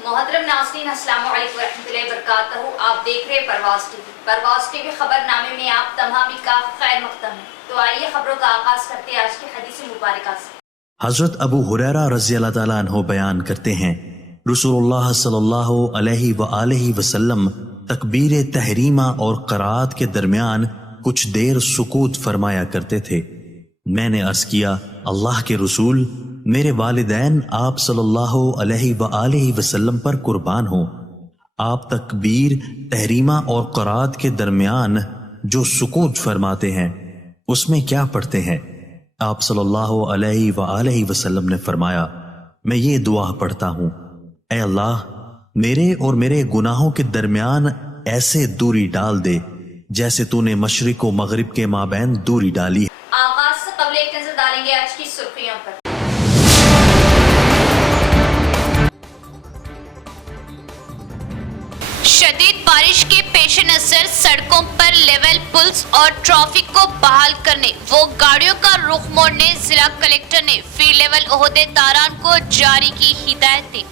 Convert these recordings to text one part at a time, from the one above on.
मोहतरम नाज़रीन, अस्सलाम वालेकुम रहमतुल्लाहि व बरकातहू। आप देख रहे हैं परवाज़ टीवी खबरनामे में आप तमामी का खैर मक़दम है। तो आइए खबरों का आगाज़ करते हैं आज की हदीस मुबारका से। हजरत अबू हुरैरा रज़ी अल्लाह ताला अन्हु बयान करते हैं, रसूलुल्लाह सल्लल्लाहु अलैहि वसल्लम तकबीर तहरीमा और क़राअत के दरमियान कुछ देर सुकूत फरमाया करते थे। मैंने अर्ज़ किया, अल्लाह के रसूल, मेरे वालिदैन आप सल्लल्लाहु अलैहि वसल्लम पर कुर्बान हो, आप तकबीर तहरीमा और क़राअत के दरमियान जो सुकूत फरमाते हैं उसमें क्या पढ़ते हैं? आप सल्लल्लाहु अलैहि वसल्लम ने फरमाया, मैं ये दुआ पढ़ता हूँ, ऐ अल्लाह मेरे और मेरे गुनाहों के दरमियान ऐसे दूरी डाल दे जैसे तूने मशरिक व मगरिब के माबैन दूरी डाली। आगाज से कबल एक नजर डालेंगे आज की सुर्खियों पर। शदीद बारिश के पेश नजर सड़कों पर लेवल पुल्स और ट्रैफिक को बहाल करने वो गाड़ियों का रुख मोड़ने जिला कलेक्टर ने फील्ड लेवल ओहदेदारान को जारी की हिदायतें।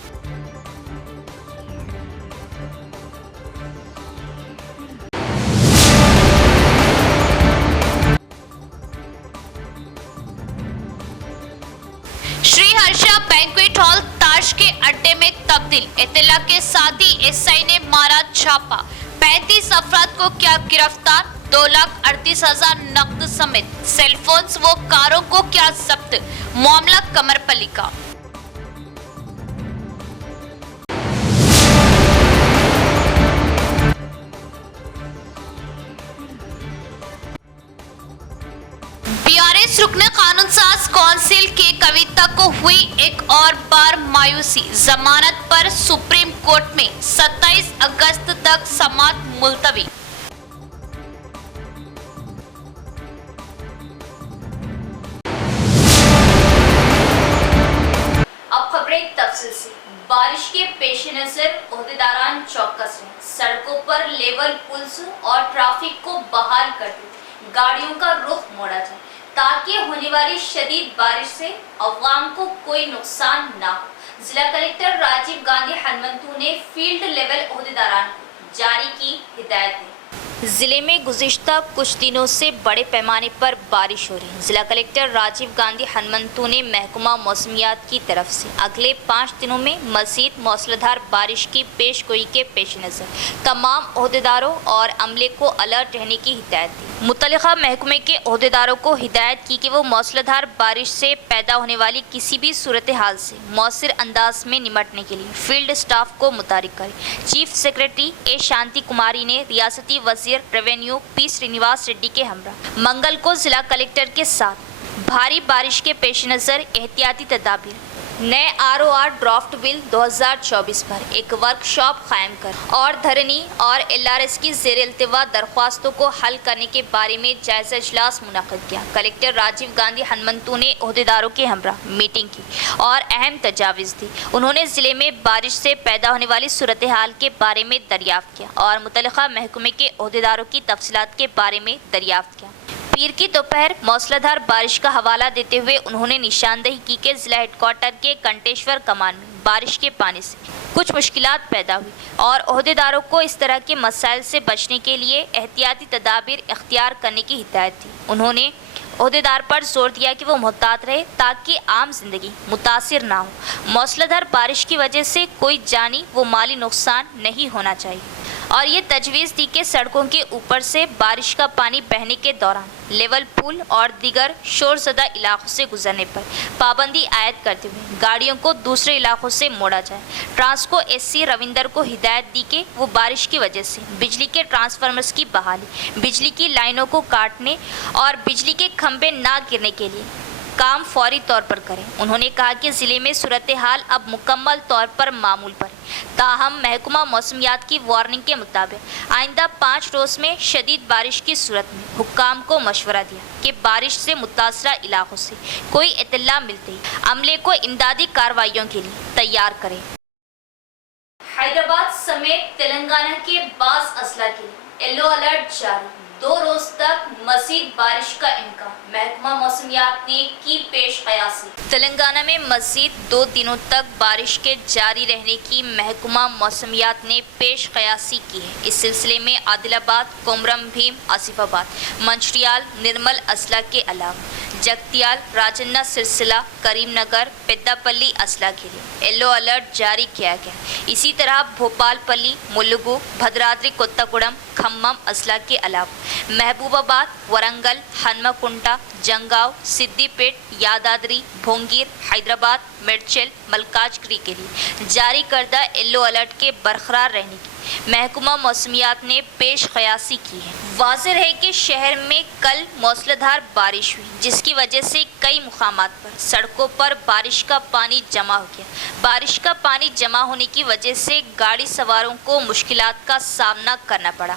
श्री हर्षा बैंक्वेट हॉल ताश के अड्डे में तब्दील, इत्तला के साथ ही एसआई ने मारा छापा, 35 अफराद को किया गिरफ्तार, 2,38,000 नकद समेत सेलफोन्स व कारों को किया जब्त, मामला कमरपल्ली का। बीआरएस रुकने कानून साज कौंसिल के कविता को हुई एक और बार मायूसी, जमानत पर सुप्रीम कोर्ट में 27 अगस्त तक समाअत मुलतवी। अब खबरें तफसील से। बारिश के पेश नजर ओहदेदारान चौकस हैं, सड़कों पर लेवल पुल्स और ट्रैफिक को बहाल कर दे, गाड़ियों का रुख मोड़ा जाए ताकि होने वाली शदीद बारिश से अवाम को कोई नुकसान ना हो। जिला कलेक्टर राजीव गांधी हनुमंतु ने फील्ड लेवल ओहदेदारान को जारी की हिदायतें। जिले में गुज़िश्ता कुछ दिनों से बड़े पैमाने पर बारिश हो रही है। जिला कलेक्टर राजीव गांधी हनुमंतु ने महकमा मौसमियात की तरफ से अगले 5 दिनों में मज़ीद मौसलाधार बारिश की पेशगोई के पेश नज़र तमाम ओहदेदारों और अमले को अलर्ट रहने की हिदायत दी। मुतल्लिका महकमे के ओहदेदारों को हिदायत की कि वो मौसलाधार बारिश से पैदा होने वाली किसी भी सूरत हाल से मौसर अंदाज में निमटने के लिए फील्ड स्टाफ को मुतारिक करें। चीफ सेक्रेटरी ए शांति कुमारी ने रियासती वज़ीर रेवेन्यू पी श्रीनिवास रेड्डी के हमरा मंगल को जिला कलेक्टर के साथ भारी बारिश के पेश नज़र एहतियाती तदाबीर, नए ROR ड्राफ्ट बिल 2024 पर एक वर्कशॉप कायम कर और धरनी और LRS की ज़ेर इल्तिवा दरख्वास्तों को हल करने के बारे में जायज़ा इजलास मुनक़्क़िद किया। कलेक्टर राजीव गांधी हनुमंतु ने ओहदेदारों के हमरा मीटिंग की और अहम तजावीज़ दी। उन्होंने ज़िले में बारिश से पैदा होने वाली सूरत हाल के बारे में दरियाफ़्त किया और मुतल्लिका महकमे के ओहदेदारों की तफसीलात के बारे में दरियाफ़्त किया। पीर की दोपहर मौसलाधार बारिश का हवाला देते हुए उन्होंने निशानदेही की कि जिला हेडक्वार्टर के कंटेश्वर कमान में बारिश के पानी से कुछ मुश्किलात पैदा हुई और ओहदेदारों को इस तरह के मसाइल से बचने के लिए एहतियाती तदाबीर इख्तियार करने की हिदायत दी। उन्होंने ओहदेदार पर जोर दिया कि वो मुहतात रहे ताकि आम जिंदगी मुतासिर ना हो। मौसलाधार बारिश की वजह से कोई जानी व माली नुकसान नहीं होना चाहिए और ये तजवीज़ दी कि सड़कों के ऊपर से बारिश का पानी बहने के दौरान लेवल पुल और दीगर शोरज़दा इलाकों से गुजरने पर पाबंदी आयद करते हुए गाड़ियों को दूसरे इलाकों से मोड़ा जाए। ट्रांसको SC रविंदर को हिदायत दी कि वो बारिश की वजह से बिजली के ट्रांसफार्मर्स की बहाली, बिजली की लाइनों को काटने और बिजली के खंभे ना गिरने के लिए काम फौरी तौर पर करें। उन्होंने कहा कि ज़िले में सूरत हाल अब मुकम्मल तौर पर मामूल पर है, ताहम महकमा मौसमियात की वार्निंग के मुताबिक आइंदा 5 रोज़ में शदीद बारिश की सूरत में हुक्काम को मशवरा दिया कि बारिश से मुतासरा इलाकों से कोई इत्तला मिलते ही अमले को इमदादी कार्रवाइयों के लिए तैयार करें। हैदराबाद समेत तेलंगाना के बाज़ अजला के लिए येलो अलर्ट जारी, 2 रोज तक मजीद बारिश का इम्कान, महकमा मौसमियात ने की पेश कयासी। तेलंगाना में मजीद 2 दिनों तक बारिश के जारी रहने की महकमा मौसमियात ने पेश कयासी की है। इस सिलसिले में आदिलाबाद, कोमरम भीम, आसिफाबाद, मंचिर्याल, निर्मल, असला के अलावा जगत्याल, राजन्ना, सिरसिला, करीमनगर, पेद्दापल्ली, असलागिरी येलो अलर्ट जारी किया गया। इसी तरह भोपालपल्ली, मुलुगु, भद्राद्री कोत्तागुड़म, खम्मम, असला के अलावा महबूबाबाद, वरंगल, हनुमकुंटा, जंगाव, सिद्दीपेट, यादाद्री, भोंगीर, हैदराबाद, मेडचल, मलकाजगिरी के लिए जारी करदा येलो अलर्ट के बरकरार रहने की महकमा मौसमियात ने पेश कयासी की है। वाज़ेह है कि शहर में कल मूसलाधार बारिश हुई, जिसकी वजह से कई मुकामात पर सड़कों पर बारिश का पानी जमा हो गया। बारिश का पानी जमा होने की वजह से गाड़ी सवारों को मुश्किलात का सामना करना पड़ा।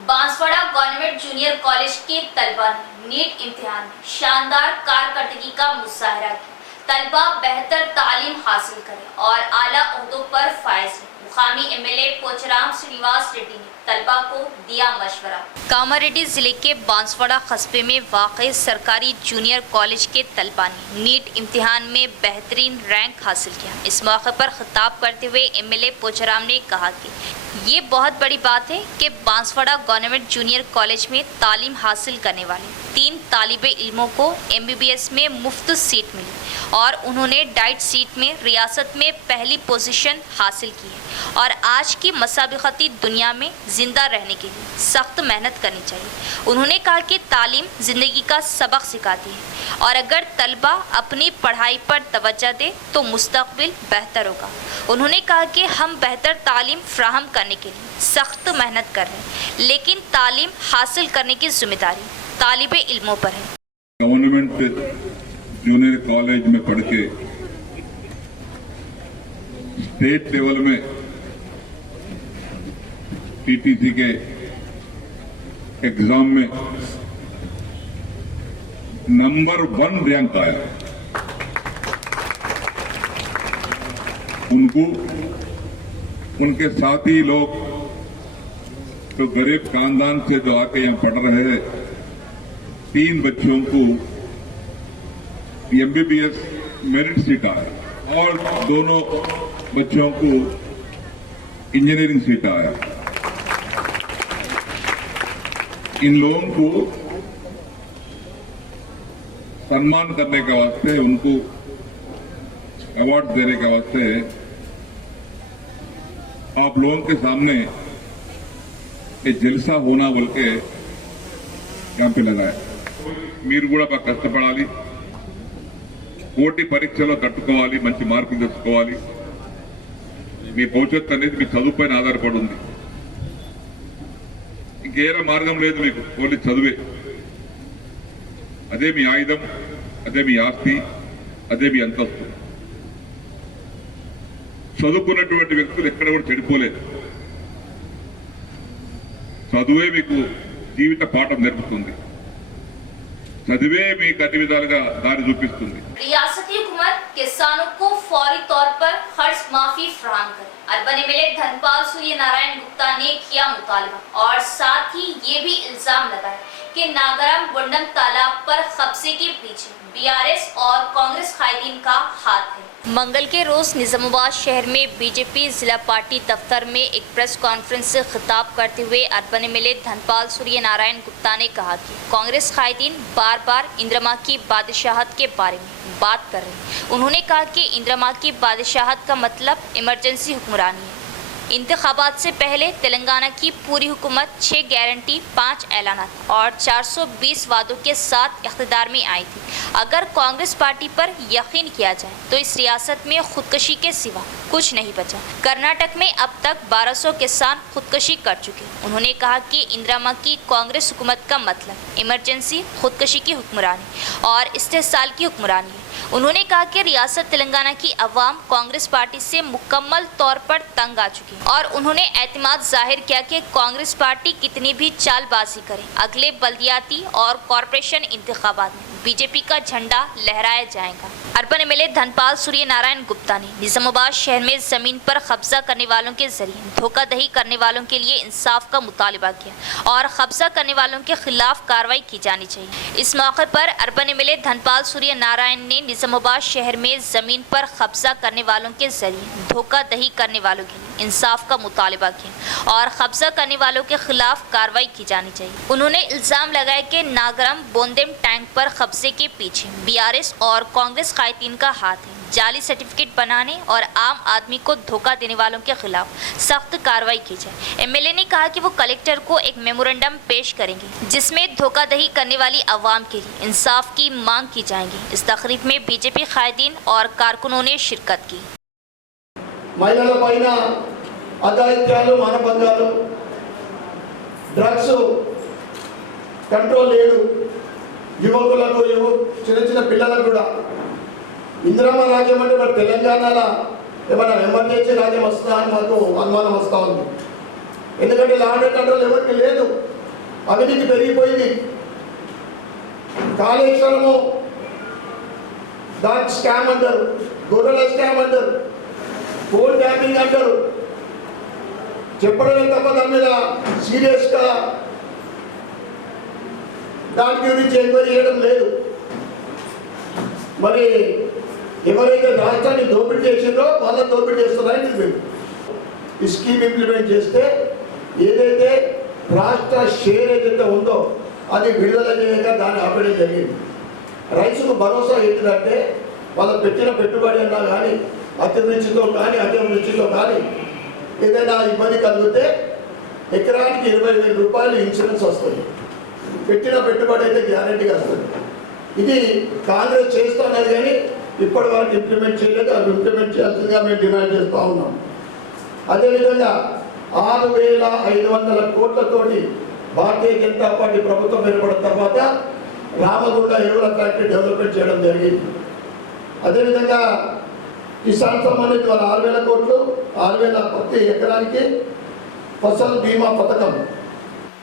बांसवाड़ा गवर्नमेंट जूनियर कॉलेज के तलबा ने नीट इम्तिहान में शानदार कारकर्दगी का मुजाहरा किया। तलबा बेहतर तालीम हासिल करें और आला ओहदों पर फायज हों। मुकामी एमएलए पोचराम श्रीनिवास रेड्डी ने तलबा को दिया मशवरा। कामारेड्डी जिले के बांसवाड़ा कस्बे में वाक़ सरकारी जूनियर कॉलेज के तलबा ने नीट इम्तिहान में बेहतरीन रैंक हासिल किया। इस मौके पर खिताब करते हुए एमएलए पोचराम ने कहा कि ये बहुत बड़ी बात है कि बांसवाड़ा गवर्नमेंट जूनियर कॉलेज में तालीम हासिल करने वाले 3 तालिबे इल्मों को MBBS में मुफ्त सीट मिली और उन्होंने डाइट सीट में रियासत में पहली पोजीशन हासिल की है और आज की मसाबिकती दुनिया में ज़िंदा रहने के लिए सख्त मेहनत करनी चाहिए। उन्होंने कहा कि तालीम ज़िंदगी का सबक सिखाती है और अगर तलबा अपनी पढ़ाई पर तवज्जो दे तो मुस्तकबिल बेहतर होगा। उन्होंने कहा कि हम बेहतर तालीम फ्राहम करने के लिए सख्त मेहनत कर रहे हैं, लेकिन तालीम हासिल करने की जिम्मेदारी तालिबे इल्मों पर है। गवर्नमेंट जूनियर कॉलेज में पढ़ के स्टेट लेवल में TTC के एग्जाम में नंबर 1 रैंक आया। उनको उनके साथी लोग तो गरीब खानदान से जो आके यहाँ पढ़ रहे हैं, 3 बच्चों को MBBS मेरिट सीट आया और 2 बच्चों को इंजीनियरिंग सीट आया। इन लोगों को सम्मान करने के वास्ते, उनको अवार्ड देने के वास्ते आप लोगों के सामने एक जलसा होना बोल के यहाँ पे लगाया। మీరు కూడా బాగా కష్టపడాలి, పోటీ పరీక్షలో తట్టుకోవాలి, మంచి మార్కులు తెచ్చుకోవాలి। మీ భవిష్యత్తు అనేది మీ చదువుపైన ఆధారపడి ఉంది। ఇంకేరే మార్గం లేదు మీకు, ఓన్లీ చదువే। అదే మీ ఆయుధం, అదే మీ ఆస్తి, అదే మీ అంతస్తు। చదువుకున్నటువంటి వ్యక్తులు ఎక్కడ కూడా చెడిపోలేదు। చదువే మీకు జీవిత పాఠం నేర్పుతుంది, చదివే మీకు అన్ని విధాలుగా దారి చూపిస్తుంది। रियासती हुकूमत किसानों को फौरी तौर पर खर्च माफी फराहम करे। अर्बन एमएलए धनपाल सूर्य नारायण गुप्ता ने किया मुतालबा और साथ ही ये भी इल्जाम लगाया कि नागरम गुंडम तालाब पर कब्जे के पीछे BRS और कांग्रेस कायदीन का हाथ है। मंगल के रोज निजामाबाद शहर में बीजेपी जिला पार्टी दफ्तर में एक प्रेस कॉन्फ्रेंस से खिताब करते हुए अर्बन एमएलए धनपाल सूर्य नारायण गुप्ता ने कहा कि कांग्रेस कायदीन बार बार इंदिरा की बादशाहत के बारे में बात कर रहे हैं। उन्होंने कहा कि इंदिरा की बादशाहत का मतलब इमरजेंसी हुक्मरानी है। इंतखाबात से पहले तेलंगाना की पूरी हुकूमत 6 गारंटी, 5 ऐलानात और 420 वादों के साथ इख्तिदार में आई थी। अगर कांग्रेस पार्टी पर यकीन किया जाए तो इस रियासत में खुदकशी के सिवा कुछ नहीं बचा। कर्नाटक में अब तक 1200 किसान खुदकशी कर चुके। उन्होंने कहा कि इंदिरा की कांग्रेस हुकूमत का मतलब इमरजेंसी, खुदकशी की हुक्मरानी और इस्तेहसाल की हुक्मरानी है। उन्होंने कहा कि रियासत तेलंगाना की अवाम कांग्रेस पार्टी से मुकम्मल तौर पर तंग आ चुकी है और उन्होंने एतमाद जाहिर किया कि कांग्रेस पार्टी कितनी भी चालबाजी करे, अगले बल्दियाती और कॉरपोरेशन इंतखाबात में बीजेपी का झंडा लहराया जाएगा। अर्पण एमएलए धनपाल सूर्य नारायण गुप्ता ने निजामाबाद शहर में जमीन पर कब्जा करने वालों के जरिए धोखाधड़ी करने वालों के लिए इंसाफ का मुतालबा किया और कब्जा करने वालों के खिलाफ कार्रवाई की जानी चाहिए। इस मौके पर अर्पण एमएलए धनपाल सूर्य नारायण ने निजामाबाद शहर में जमीन पर कब्जा करने वालों के जरिए धोखाधड़ी करने वालों के लिए इंसाफ का मुतालबा किया और कब्जा करने वालों के खिलाफ कार्रवाई की जानी चाहिए। उन्होंने इल्जाम लगाया कि नागरम बोंदेम टैंक पर कब्जे के पीछे बीआरएस और कांग्रेस कायदीन का हाथ है। जाली सर्टिफिकेट बनाने और आम आदमी को धोखा देने वालों के खिलाफ सख्त कार्रवाई की जाए। एमएलए ने कहा कि वो कलेक्टर को एक मेमोरेंडम पेश करेंगे जिसमें धोखाधड़ी करने वाली आवाम के लिए इंसाफ की मांग की जाएगी। इस तकरीब में बीजेपी कायदीन और कारकुनों ने शिरकत की। మహిళల పైన అఘాయిత్యాలు మానభంగాలు డ్రగ్స్ కంట్రోల్ లేదు యువకులకు చిన్న చిన్న పిల్లలకు కూడా ఇందిరమ్మ రాజ్యం అంటే మన తెలంగాణలో ఏమైనా ఎమర్జెన్సీ రాజ్యం వస్తుందా అని మాకు అనుమానం వస్తూ ఉంది. ఎందుకంటే లా అండ్ కంట్రోల్ ఎవరికి లేదు, అవినీతి పెరిగిపోయింది. కాళేశ్వరము దాట్ స్కామ్ అంటారు, గొర్రెల స్కామ్ అంటారు, ఫోన్ ట్యాపింగ్ అంటారు. చెప్పడమే తప్ప దాని మీద సీరియస్గా దాని గురించి ఎంక్వైరీ చేయడం లేదు. మరి ఎవరైతే రాష్ట్రాన్ని దోపిడీ చేసిందో వాళ్ళని దోపిడీ చేస్తున్నారని మేము ఈ స్కీమ్ ఇంప్లిమెంట్ చేస్తే ఏదైతే రాష్ట్ర షేర్ ఏదైతే ఉందో అది విడుదల చేయక దాన్ని ఆపేయడం జరిగింది. రైతుకు భరోసా ఏంటంటే వాళ్ళు పెట్టిన పెట్టుబడి అన్నా కానీ అతివృష్టితో కానీ అతివృష్టితో కానీ ఏదైనా ఇబ్బంది కలిగితే ఎకరానికి 20,000 రూపాయలు ఇన్సూరెన్స్ వస్తుంది. పెట్టిన పెట్టుబడి అయితే గ్యారెంటీగా వస్తుంది. ఇది కాంగ్రెస్ చేస్తున్నది కానీ ఇప్పటి వరకు ఇంప్లిమెంట్ చేయలేదు. అది ఇంప్లిమెంట్ చేయాల్సిందిగా మేము డిమాండ్ చేస్తూ ఉన్నాం. అదేవిధంగా 6,500 కోట్లతోటి భారతీయ జనతా పార్టీ ప్రభుత్వం ఏర్పడిన తర్వాత రామగుండ ఎరువుల ఫ్యాక్టరీ డెవలప్మెంట్ చేయడం జరిగింది. అదేవిధంగా కిసాన్ సంబంధించి 6,000 కోట్లు 6,000 ప్రతి ఎకరానికి ఫసల్ బీమా పథకం.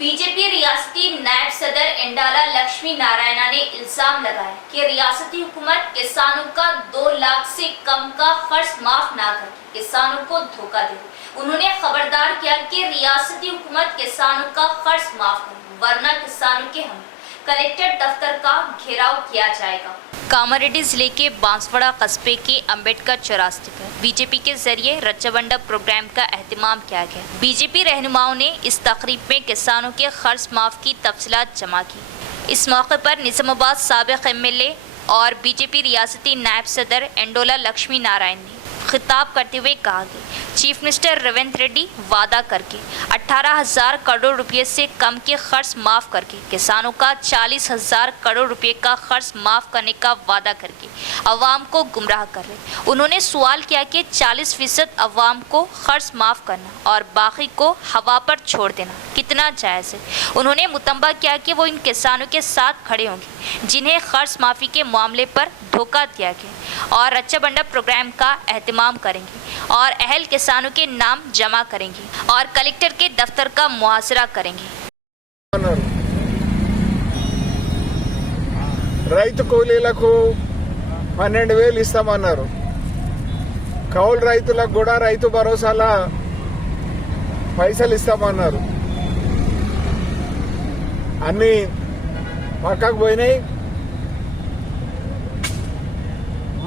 बीजेपी रियासती नायब सदर एंडाला लक्ष्मी नारायणा ने इल्जाम लगाया कि रियासती हुकूमत किसानों का 2 लाख से कम का खर्च माफ ना कर किसानों को धोखा दे। उन्होंने खबरदार किया कि रियासती हुकूमत किसानों का खर्च माफ करे वरना किसानों के हम कलेक्टर दफ्तर का घेराव किया जाएगा। कामारेड्डी जिले के बांसवाड़ा कस्बे के अंबेडकर चौरास्ते पर बीजेपी के जरिए रक्षाबंधन प्रोग्राम का एहतमाम किया गया। बीजेपी रहनुमाओं ने इस तकरीब में किसानों के खर्च माफ की तफसीलात जमा की। इस मौके पर निजामाबाद साबिक एमएलए और बीजेपी रियासती नायब सदर एंडोला लक्ष्मी नारायण ने खिताब करते हुए कहा कि चीफ मिनिस्टर रेवंत रेड्डी वादा करके 18,000 करोड़ रुपए से कम के खर्च माफ करके किसानों का 40,000 करोड़ रुपए का खर्च माफ करने का वादा करके अवाम को गुमराह कर रहे। उन्होंने सवाल किया कि 40% अवाम को खर्च माफ करना और बाकी को हवा पर छोड़ देना कितना जायज़ है। उन्होंने मुतंबा किया कि वो इन किसानों के साथ खड़े होंगे जिन्हें खर्च माफ़ी के मामले पर धोखा दिया गया और रक्षाबंधन प्रोग्राम का एहतमाम करेंगे और अहल किसानों के नाम जमा करेंगे और कलेक्टर के दफ्तर का मुहासरा करेंगे। రైతు కూలీలకు 12,000 ఇస్తామన్నారు. కౌలు రైతులకు కూడా రైతు భరోసాల పైసలు ఇస్తామన్నారు. అన్నీ పక్కకు పోయినాయి.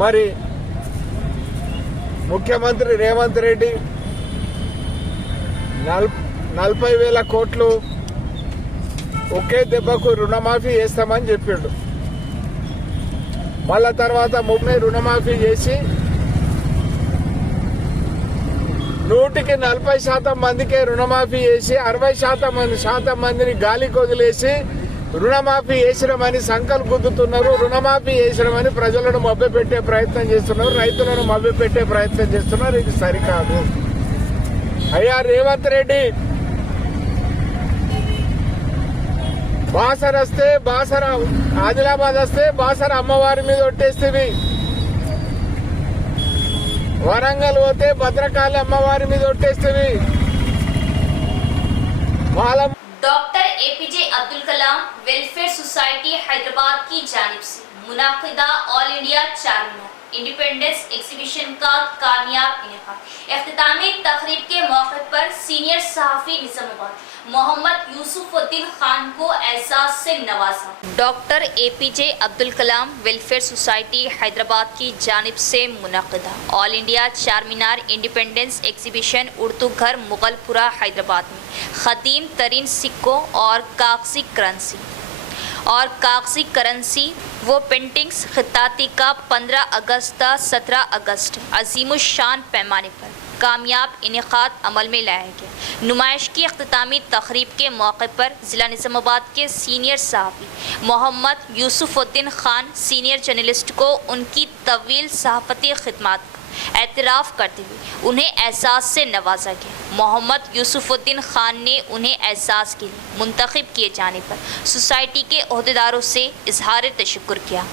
మరి ముఖ్యమంత్రి రేవంత్ రెడ్డి 40,000 కోట్లు ఒకే దెబ్బకు రుణమాఫీ చేస్తామని చెప్పిండు. మళ్ళా తర్వాత 30 రుణమాఫీ చేసి 140% మందికే రుణమాఫీ చేసి 60% మందిని గాలికి వదిలేసి రుణమాఫీ చేసినామని సంకల్పం గుద్దుతున్నారు. రుణమాఫీ చేసినామని ప్రజలను మభ్యపెట్టే ప్రయత్నం చేస్తున్నారు, రైతులను మభ్యపెట్టే ప్రయత్నం చేస్తున్నారు. ఇది సరికాదు. అయ్యా రేవంత్ రెడ్డి, బాసర వస్తే బాసర, ఆదిలాబాద్ వస్తే బాసర అమ్మవారి మీద ఒట్టేస్తేవి, వరంగల్ పోతే భద్రకాళి అమ్మవారి మీద ఒట్టేస్తేవి. Doctor APJ Abdul Kalam welfare society Hyderabad की जानिब से मुनाकिदा all India Charminar independence exhibition का कामयाब इनेकाद। इख्तितामी तकरीब के मौके पर सीनियर सहाफ़ी निज़ामाबाद मोहम्मद यूसुफुद्दीन खान को एजाज से नवाजा। Doctor APJ Abdul Kalam welfare society Hyderabad की जानिब से मुनक़िदा all India Charminar independence exhibition Urdu घर मुगलपुरा हैदराबाद में ख़दीम तरीन सिक्कों और कागज़ी करेंसी वो पेंटिंग्स खिताती का 15 अगस्त 17 अगस्त अजीमुशान पैमाने पर कामयाब इनेकाद अमल में लाया गया। नुमाइश की इख्तितामी तकरीब के मौके पर ज़िला निज़ामाबाद के सीनियर सहाफ़ी मोहम्मद यूसुफुद्दीन खान सीनियर जर्नलिस्ट को उनकी तवील सहाफ़ती खिदमत एतराफ़ करते हुए उन्हें एजाज़ से नवाजा गया। मोहम्मद यूसुफुद्दीन खान ने उन्हें एजाज़ के लिए मुंतखब किए जाने पर सोसाइटी के ओहदेदारों से इजहार तशक्कुर किया।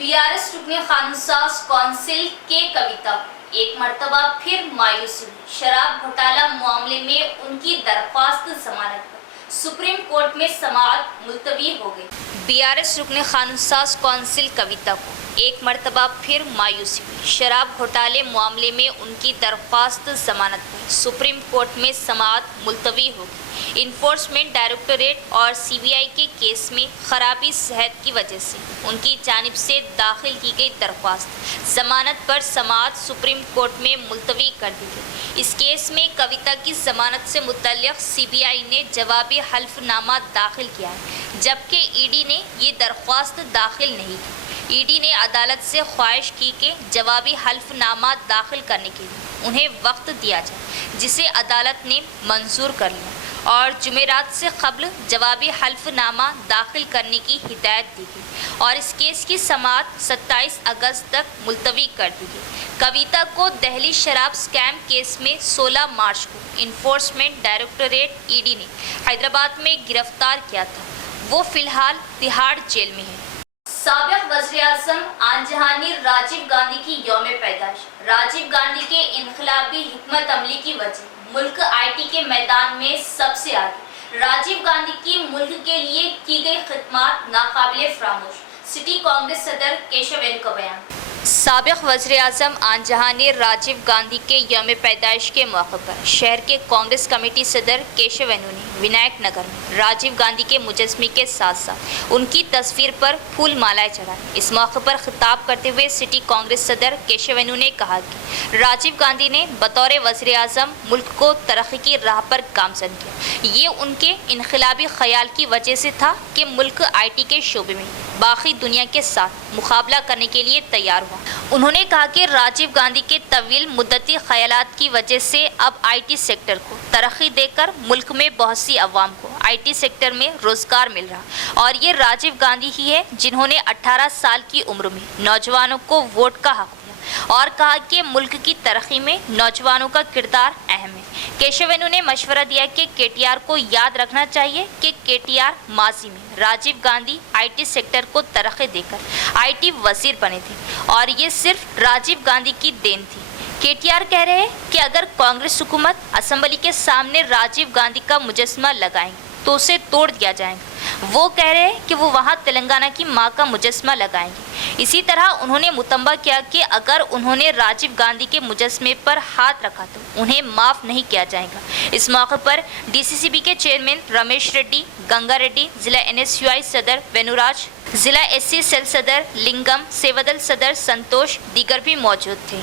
BRS रुकने कानूनसाज कौंसिल के कविता एक मरतबा फिर मायूसी हुई। शराब घोटाला मामले में उनकी दरख्वास्त जमानत पर सुप्रीम कोर्ट में समाअत मुलतवी हो गई। BRS रुकने कानूनसाज कौंसिल कविता को एक मरतबा फिर मायूसी हुई। शराब घोटाले मामले में उनकी दरख्वास्त जमानत पर सुप्रीम कोर्ट में समाअत मुलतवी हो गई। इन्फोर्समेंट डायरेक्टरेट और CBI के केस में खराबी सेहत की वजह से उनकी जानिब से दाखिल की गई दरख्वास्त जमानत पर समाअत सुप्रीम कोर्ट में मुलतवी कर दी गई। इस केस में कविता की जमानत से मुतल्लिक़ CBI ने जवाबी हल्फनामा दाखिल किया है, जबकि ED ने ये दरख्वास्त दाखिल नहीं की। ED ने अदालत से ख्वाहिश की कि जवाबी हल्फनामा दाखिल करने के लिए उन्हें वक्त दिया जाए, जिसे अदालत ने मंजूर कर लिया और जुमेरात से क़ब्ल जवाबी हल्फनामा दाखिल करने की हिदायत दी गई और इस केस की समाअत 27 अगस्त तक मुलतवी कर दी गई। कविता को दिल्ली शराब स्कैम केस में 16 मार्च को इन्फोर्समेंट डायरेक्टरेट ED ने हैदराबाद में गिरफ्तार किया था। वो फ़िलहाल तिहाड़ जेल में है। साबिक़ वज़ीर-ए-आज़म आनजहानी राजीव गांधी की यौम पैदाइश। राजीव गांधी के इनकलाबी हिकमत अमली की वजह मुल्क IT के मैदान में सबसे आगे। राजीव गांधी की मुल्क के लिए की गई खिदमत नाकाबिले फरामोश। सिटी कांग्रेस सदर केशव वेनु का बयान। साबिक़ वज़ीर-ए-आज़म आनजहानी राजीव गांधी के यौम पैदाइश के मौके पर शहर के कांग्रेस कमेटी सदर केशव वेनु ने विनायक नगर में राजीव गांधी के मुजस्मे के साथ साथ उनकी तस्वीर पर फूल मालाएं चढ़ाई। इस मौके पर खिताब करते हुए सिटी कांग्रेस सदर केशव वेनु ने कहा कि राजीव गांधी ने बतौर वज़ीर-ए-आज़म मुल्क को तरक्की की राह पर गामज़न किया। ये उनके इनकलाबी ख्याल की वजह से था कि मुल्क IT के शोबे में बाकी दुनिया के साथ मुकाबला करने के लिए तैयार हुआ। उन्होंने कहा कि राजीव गांधी के तवील मुद्दती ख्यालात की वजह से अब IT सेक्टर को तरक्की देकर मुल्क में बहुत सी अवाम को IT सेक्टर में रोज़गार मिल रहा और ये राजीव गांधी ही है जिन्होंने 18 साल की उम्र में नौजवानों को वोट का हक दिया और कहा कि मुल्क की तरक्की में नौजवानों का किरदार अहम है। केशव वेनु ने मशवरा दिया कि KTR को याद रखना चाहिए कि KTR माजी में राजीव गांधी IT सेक्टर को तरक्की देकर IT वज़ीर बने थे और ये सिर्फ राजीव गांधी की देन थी। KTR कह रहे हैं कि अगर कांग्रेस हुकूमत असेंबली के सामने राजीव गांधी का मुजस्मा लगाएंगे तो उसे तोड़ दिया जाएगा। वो कह रहे हैं कि वो वहाँ तेलंगाना की माँ का मुजस्मा लगाएंगे। इसी तरह उन्होंने मुतंबा किया कि अगर उन्होंने राजीव गांधी के मुजस्मे पर हाथ रखा तो उन्हें माफ़ नहीं किया जाएगा। इस मौके पर DCCB के चेयरमैन रमेश रेड्डी, गंगा रेड्डी, ज़िला NSUI सदर वेनुराज, ज़िला SC सेल सदर लिंगम, सेवादल सदर संतोष दीगर भी मौजूद थे।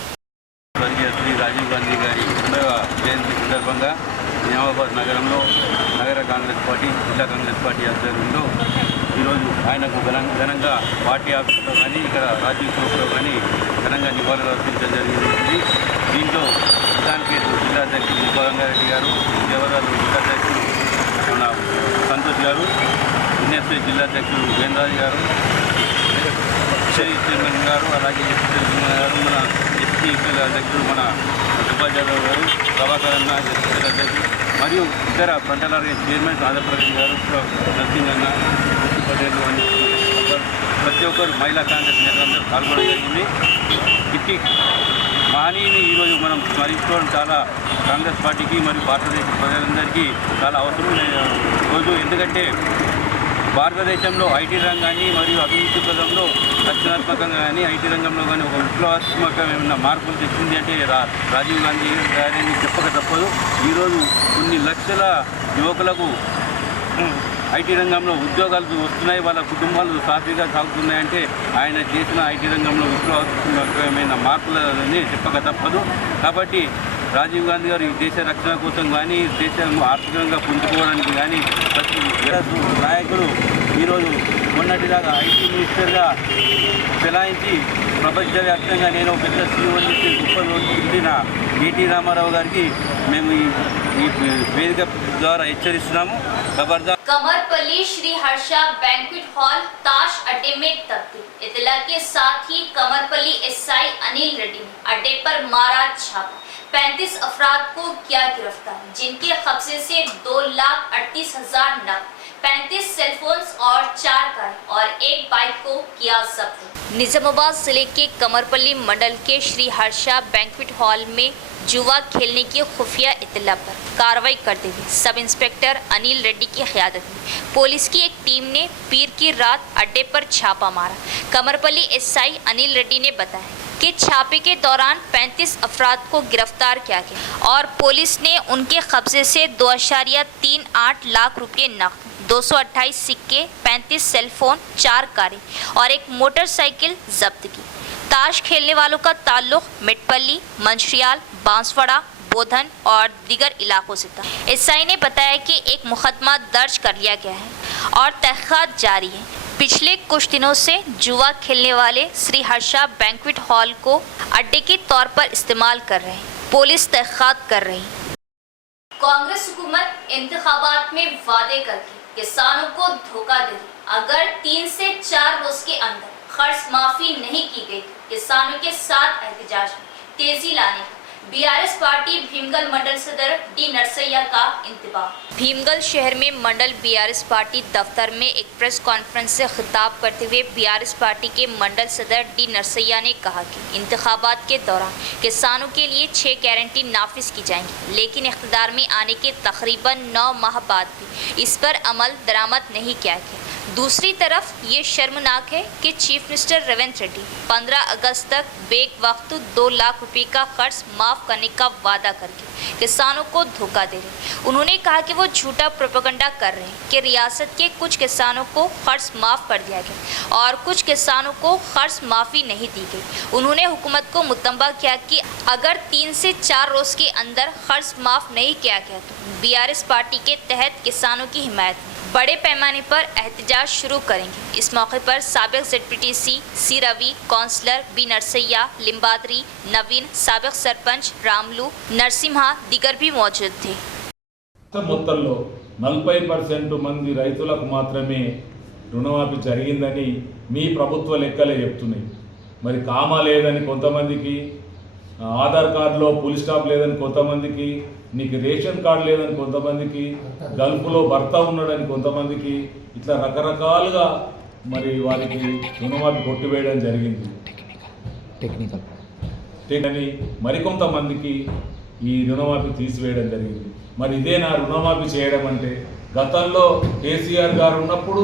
రాజీవ్ గాంధీ గారి 100వ జయంతి సందర్భంగా నిజామాబాద్ నగరంలో నగర కాంగ్రెస్ పార్టీ, జిల్లా కాంగ్రెస్ పార్టీ ఆధ్వర్యంలో ఈరోజు ఆయనకు ఘనంగా పార్టీ ఆఫీసులో కానీ ఇక్కడ రాజీవ్ చౌక్లో కానీ ఘనంగా నివాళులు అర్పించడం జరిగింది. దీంట్లో నిజానికి జిల్లా అధ్యక్షుడు ముప్పరంగారెడ్డి గారు, జవహర్లాల్ జిల్లా అధ్యక్షుడు మన సంతోష్ గారు, NSA జిల్లా అధ్యక్షుడు వేణరాజు గారు, చైర్మన్ గారు, అలాగే చైర్మన్ గారు, మన SC అధ్యక్షుడు మన సుభాష్ యాదవ్ గారు, ప్రభాకర్ అన్న అధ్యక్షుడు మరియు ఇతర ఫ్రంటల్ ఆర్గనైజ్ చైర్మన్ ఆంధ్రప్రదేశ్ గారు, నర్సింగ్ అన్న, పటేల్ అని ప్రతి ఒక్కరు మహిళా కాంగ్రెస్ నేతలందరూ పాల్గొనడం జరిగింది. ఇట్టి మహనీయుని ఈరోజు మనం స్మరించుకోవడం చాలా కాంగ్రెస్ పార్టీకి మరియు భారతదేశ ప్రజలందరికీ చాలా అవసరమైన రోజు. ఎందుకంటే భారతదేశంలో ఐటీ రంగాన్ని మరియు అభివృద్ధి పదంలో రక్షణాత్మకంగా కానీ ఐటీ రంగంలో కానీ ఒక విప్లవాత్మకమైన మార్పులు తెచ్చింది అంటే రాజీవ్ గాంధీ గారిని చెప్పక తప్పదు. ఈరోజు కొన్ని లక్షల యువకులకు ఐటీ రంగంలో ఉద్యోగాలు వస్తున్నాయి, వాళ్ళ కుటుంబాలు సాఫీగా సాగుతున్నాయంటే ఆయన చేసిన ఐటీ రంగంలో విప్లవాత్మకమైన మార్పులని చెప్పక తప్పదు. కాబట్టి రాజీవ్ గాంధీ గారు ఈ దేశ రక్షణ కోసం కానీ దేశం ఆర్థికంగా పుంజుకోవడానికి కానీ ప్రతి నాయకులు ఈరోజు మొన్నటిదాకా ఐటీ మినిస్టర్గా చెలాయించి ప్రపంచవ్యాప్తంగా నేను పెద్ద సీఓని గొప్ప చెందిన కేటీ రామారావు గారికి మేము ఈ వేదిక ద్వారా హెచ్చరిస్తున్నాము. खबरदार। कमरपल्ली श्री हर्षा बैंक्वेट हॉल ताश अड्डे में तब्दील। इतला के साथ ही कमरपल्ली एसआई अनिल रेड्डी ने अड्डे पर मारा छापा। 35 अफराद को किया गिरफ्तार, जिनके कब्जे से 2,38,000 नकद, 35 सेलफोन्स और 4 कार और 1 बाइक को किया जब्त। निजामाबाद जिले के कमरपल्ली मंडल के श्री हर्षा बैंक्वेट हॉल में जुआ खेलने की खुफिया इत्तला पर कार्रवाई करते हुए सब इंस्पेक्टर अनिल रेड्डी की क़यादत में पुलिस की एक टीम ने पीर की रात अड्डे पर छापा मारा। कमरपल्ली एसआई अनिल रेड्डी ने बताया कि छापे के दौरान 35 अफराद को गिरफ्तार किया गया और पुलिस ने उनके कब्जे से 2.38 लाख रुपये नकद, 228 सिक्के, 35 सेलफोन, 4 कारें और एक मोटरसाइकिल जब्त की। ताश खेलने वालों का ताल्लुक मिटपल्ली, मंशरियाल, बांसवाड़ा, बोधन और दीगर इलाकों से था। एसआई ने बताया कि एक मुकदमा दर्ज कर लिया गया है और तहक़ीक़ात जारी है। पिछले कुछ दिनों से जुआ खेलने वाले श्री हर्षा बैंक्वेट हॉल को अड्डे के तौर पर इस्तेमाल कर रहे हैं। पुलिस तहक़ीक़ात कर रही। कांग्रेस हुकूमत इंतखाबात में वादे करके किसानों को धोखा दे रही। अगर 3 से 4 रोज के अंदर कर्ज माफी नहीं की गई तो किसानों के साथ एहतजाज में तेजी लाने का बीआरएस पार्टी भीमगल मंडल सदर डी नरसैया का इंतबाह। भीमगल शहर में मंडल बीआरएस पार्टी दफ्तर में एक प्रेस कॉन्फ्रेंस से खिताब करते हुए बीआरएस पार्टी के मंडल सदर डी नरसैया ने कहा कि इंतखाबात के दौरान किसानों के लिए 6 गारंटी नाफिज की जाएंगी, लेकिन इख्तिदार में आने के तकरीबन 9 माह बाद भी इस पर अमल दरामद नहीं किया गया। दूसरी तरफ ये शर्मनाक है कि चीफ मिनिस्टर रेवंत रेड्डी 15 अगस्त तक बेक वक्त 2 लाख रुपए का कर्ज माफ करने का वादा करके किसानों को धोखा दे रहे। उन्होंने कहा कि वो झूठा प्रोपेगेंडा कर रहे हैं कि रियासत के कुछ किसानों को कर्ज माफ कर दिया गया और कुछ किसानों को कर्ज माफ़ी नहीं दी गई। उन्होंने हुकूमत को मुतंबा किया कि अगर 3 से 4 रोज के अंदर कर्ज माफ नहीं किया गया तो बीआरएस पार्टी के तहत किसानों की हिमायत में बड़े पैमाने पर एहतजाज शुरू करेंगे। इस मौके पर साबिक ZPTC सी रवि, काउंसलर बी नरसैया, लिम्बाद्री, नवीन, साबिक सरपंच रामलू, नरसिम्हा दिगर भी मौजूद थे। మొత్తంలో 40% మంది రైతులకు మాత్రమే రుణమాఫీ జరిగిందని మీ ప్రభుత్వ లెక్కలే చెప్తున్నాయి. మరి కామా లేదని కొంతమందికి, ఆధార్ కార్డులో ఫుల్ స్టాప్ లేదని కొంతమందికి, నీకు రేషన్ కార్డు లేదని కొంతమందికి, గల్ఫ్లో భర్త ఉన్నాడని కొంతమందికి, ఇట్లా రకరకాలుగా మరి వారికి రుణమాఫీ కొట్టివేయడం జరిగింది. టెక్నికల్ మరికొంతమందికి ఈ రుణమాఫీ తీసివేయడం జరిగింది. మరి ఇదేనా రుణమాఫీ చేయడం అంటే? గతంలో కేసీఆర్ గారు ఉన్నప్పుడు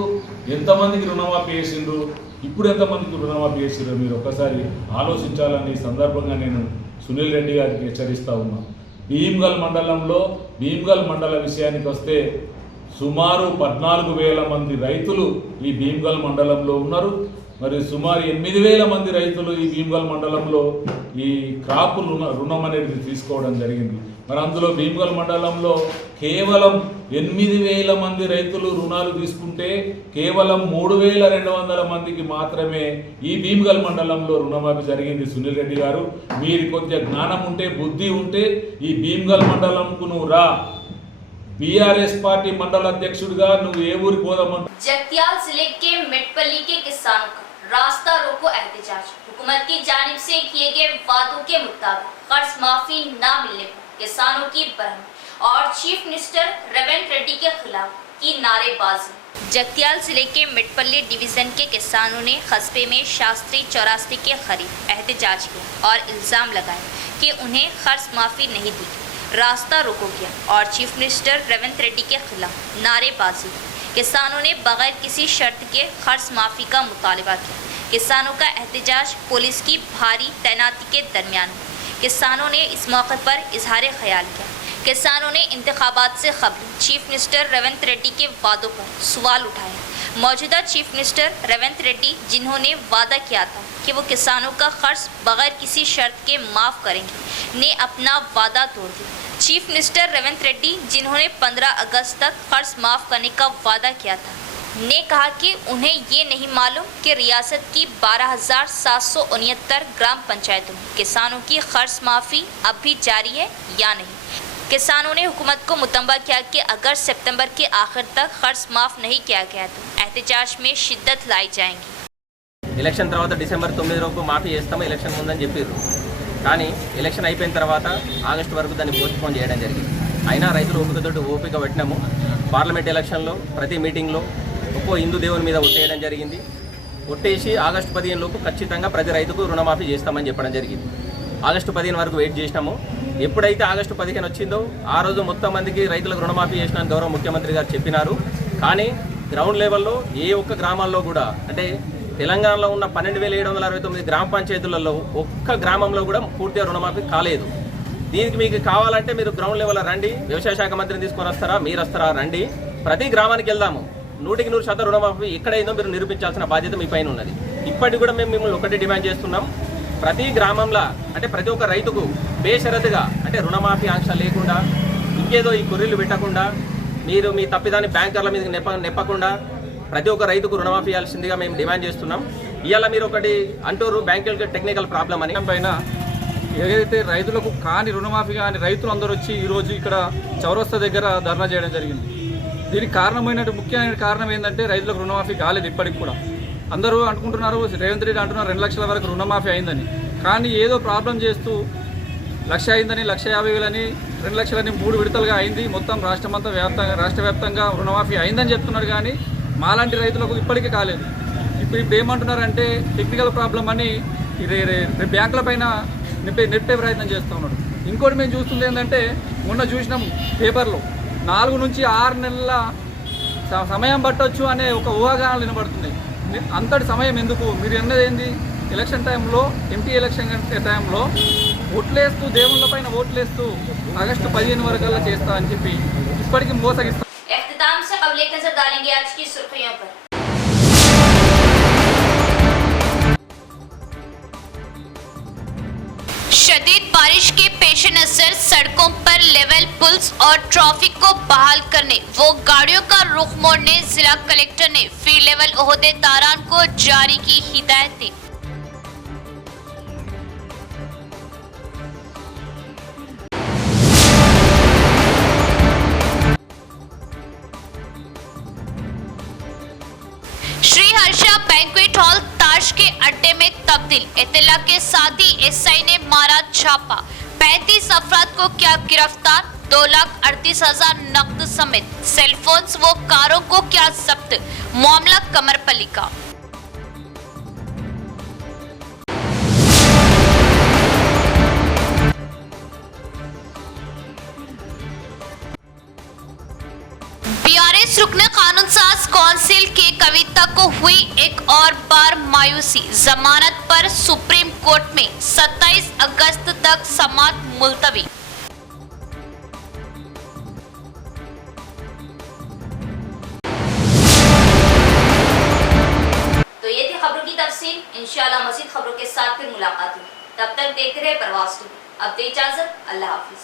ఎంతమందికి రుణమాఫీ చేసిండ్రు, ఇప్పుడు ఎంతమందికి రుణమాఫీ చేసిండ్రు మీరు ఒక్కసారి ఆలోచించాలని సందర్భంగా నేను సునీల్ రెడ్డి గారికి హెచ్చరిస్తూ ఉన్నాను. భీమ్గల్ మండల విషయానికి వస్తే సుమారు 14,000 మంది రైతులు ఈ భీమ్గల్ మండలంలో ఉన్నారు. మరి సుమారు 8,000 మంది రైతులు ఈ భీమ్గల్ మండలంలో ఈ క్రాప్ రుణం అనేది తీసుకోవడం జరిగింది. మరి అందులో భీమ్గల్ మండలంలో కేవలం 8,000 మంది రైతులు రుణాలు తీసుకుంటే కేవలం 3,200 మందికి మాత్రమే ఈ భీమ్గల్ మండలంలో రుణమాఫీ జరిగింది. సునీల్ రెడ్డి గారు, మీరు కొంచెం జ్ఞానం ఉంటే, బుద్ధి ఉంటే ఈ భీమ్గల్ మండలంకు నువ్వు రా. बीआरएस पार्टी मंडल अध्यक्षुడిగా నువ్వు ఏ ఊరికి పోదామంట? जगतियाल जिले के मिटपल्ली के किसानों का रास्ता रोको एहतजाज। हुकूमत की जानिब से किए गए वादों के मुताबिक कर्ज माफी न मिलने पर किसानों की बरहम और चीफ मिनिस्टर रेवंत रेड्डी के खिलाफ की नारेबाजी। जगतियाल जिले के मिटपल्ली डिवीजन के किसानों ने कस्बे में शास्त्री चौरास्ते के करीब एहतजाज किया और इल्ज़ाम लगाए कि उन्हें कर्ज माफी नहीं दी, रास्ता रोको किया और चीफ मिनिस्टर रेवंत रेड्डी के खिलाफ नारेबाजी। किसानों ने बगैर किसी शर्त के कर्ज माफी का मुतालबा किया। किसानों का एहतजाज पुलिस की भारी तैनाती के दरमियान हुआ। किसानों ने इस मौके पर इजहार ख्याल किया। किसानों ने इंतखाबात से कबल चीफ मिनिस्टर रेवंत रेड्डी के वादों पर सवाल उठाए। मौजूदा चीफ मिनिस्टर रेवंत रेड्डी, जिन्होंने वादा किया था कि वो किसानों का कर्ज बगैर किसी शर्त के माफ़ करेंगे, ने अपना वादा तोड़ दिया। चीफ मिनिस्टर रेवंत रेड्डी, जिन्होंने 15 अगस्त तक कर्ज माफ़ करने का वादा किया था, ने कहा कि उन्हें ये नहीं मालूम कि रियासत की 12,769 ग्राम पंचायतों में किसानों की कर्ज माफ़ी अब भी जारी है या नहीं। किसानों ने हुकूमत को मुतंबा किया कि अगर सितंबर के आखिर तक कर्ज माफ़ नहीं किया गया तो एहतजाज में शिद्दत लाई जाएंगी। ఎలక్షన్ తర్వాత డిసెంబర్ 9 లోపు మాఫీ చేస్తాము, ఎలక్షన్ ముందని చెప్పారు. కానీ ఎలక్షన్ అయిపోయిన తర్వాత ఆగస్టు వరకు దాన్ని పోస్ట్పోన్ చేయడం జరిగింది. అయినా రైతులు ఓపిక పట్టినాము. పార్లమెంట్ ఎలక్షన్లో ప్రతి మీటింగ్లో ఒక్కో హిందూ దేవుని మీద ఒట్టేయడం జరిగింది. ఒట్టేసి ఆగస్టు 15 లోపు ఖచ్చితంగా ప్రతి రైతుకు రుణమాఫీ చేస్తామని చెప్పడం జరిగింది. ఆగస్టు 15 వరకు వెయిట్ చేసినాము. ఎప్పుడైతే ఆగస్టు 15 వచ్చిందో ఆ రోజు మొత్తం మందికి రైతులకు రుణమాఫీ చేసినాను గౌరవ ముఖ్యమంత్రి గారు చెప్పినారు. కానీ గ్రౌండ్ లెవెల్లో ఏ ఒక్క గ్రామాల్లో కూడా, అంటే తెలంగాణలో ఉన్న 12,769 గ్రామ పంచాయతీలలో ఒక్క గ్రామంలో కూడా పూర్తిగా రుణమాఫీ కాలేదు. దీనికి మీకు కావాలంటే మీరు గ్రౌండ్ లెవెల్లో రండి, వ్యవసాయ శాఖ మంత్రిని తీసుకొని వస్తారా, మీరు వస్తారా, రండి, ప్రతి గ్రామానికి వెళ్దాము. 100% రుణమాఫీ ఎక్కడైందో మీరు నిరూపించాల్సిన బాధ్యత మీ పైన ఉన్నది. ఇప్పటికి కూడా మేము మిమ్మల్ని ఒకటి డిమాండ్ చేస్తున్నాం, ప్రతి గ్రామంలో అంటే ప్రతి ఒక్క రైతుకు బేషరతుగా, అంటే రుణమాఫీ ఆంక్ష లేకుండా, ఇంకేదో ఈ కుర్రీలు పెట్టకుండా, మీరు మీ తప్పిదాన్ని బ్యాంకర్ల మీద నెప్పకుండా ప్రతి ఒక్క రైతుకు రుణమాఫీ ఇవ్వాల్సిందిగా మేము డిమాండ్ చేస్తున్నాం. ఇవాళ మీరు ఒకటి అంటారు బ్యాంకులకి టెక్నికల్ ప్రాబ్లం అని. పైన ఏదైతే రైతులకు కాని రుణమాఫీ కానీ రైతులు అందరూ వచ్చి ఈరోజు ఇక్కడ చౌరస్తా దగ్గర ధర్నా చేయడం జరిగింది. దీనికి ముఖ్యమైన కారణం ఏంటంటే రైతులకు రుణమాఫీ కాలేదు. ఇప్పటికి కూడా అందరూ అనుకుంటున్నారు, రేవంత్ రెడ్డి అంటున్నారు 2 లక్షల వరకు రుణమాఫీ అయిందని. కానీ ఏదో ప్రాబ్లం చేస్తూ 1,00,000 అయిందని, 1,50,000 2 లక్షలని 3 విడతలుగా అయింది. మొత్తం రాష్ట్ర వ్యాప్తంగా రుణమాఫీ అయిందని చెప్తున్నారు. కానీ మాలాంటి రైతులకు ఇప్పటికీ కాలేదు. ఇప్పుడు ఏమంటున్నారంటే టెక్నికల్ ప్రాబ్లం అని బ్యాంకుల పైన నెట్టే ప్రయత్నం చేస్తూ ఉన్నాడు. ఇంకోటి మేము చూస్తుంది ఏంటంటే, మొన్న చూసినాం పేపర్లో 4 నుంచి 6 నెలల సమయం పట్టవచ్చు అనే ఒక ఊహాగానాలు వినబడుతున్నాయి. అంతటి సమయం ఎందుకు? మీరు అన్నది ఏంది? ఎలక్షన్ టైంలో, ఎంపీ ఎలక్షన్ టైంలో ఓట్లేస్తూ, దేవుళ్ళ పైన ఓట్లేస్తూ ఆగస్టు 15 వరకు చేస్తా అని చెప్పి ఇప్పటికీ మోసగిస్తాం. इख्तिताम से अब एक नजर डालेंगे आज की सुर्खियों पर। शदीद बारिश के पेश नजर सड़कों पर लेवल पुल्स और ट्रैफिक को बहाल करने वो गाड़ियों का रुख मोड़ने जिला कलेक्टर ने फील्ड लेवल ओहदेदारान को जारी की हिदायतें। श्री हर्षा बैंक्वेट हॉल ताश के अड्डे में तब्दील, इत्तला के साथ ही एसआई ने मारा छापा। 35 अफराद को किया गिरफ्तार। 2,38,000 नकद समेत सेलफोन्स व कारों को किया जब्त। मामला कमरपल्ली का। बीआरएस रुकने कानून साज कौंसिल के कविता को हुई एक और बार मायूसी। जमानत पर सुप्रीम कोर्ट में 27 अगस्त तक समाअत मुलतवी। तो ये थी खबरों की तफसील। इंशाल्लाह मज़ीद खबरों के साथ फिर मुलाकात होगी। तब तक देखते रहे प्रवास टीवी। अब दे इजाजत, अल्लाह हाफिज।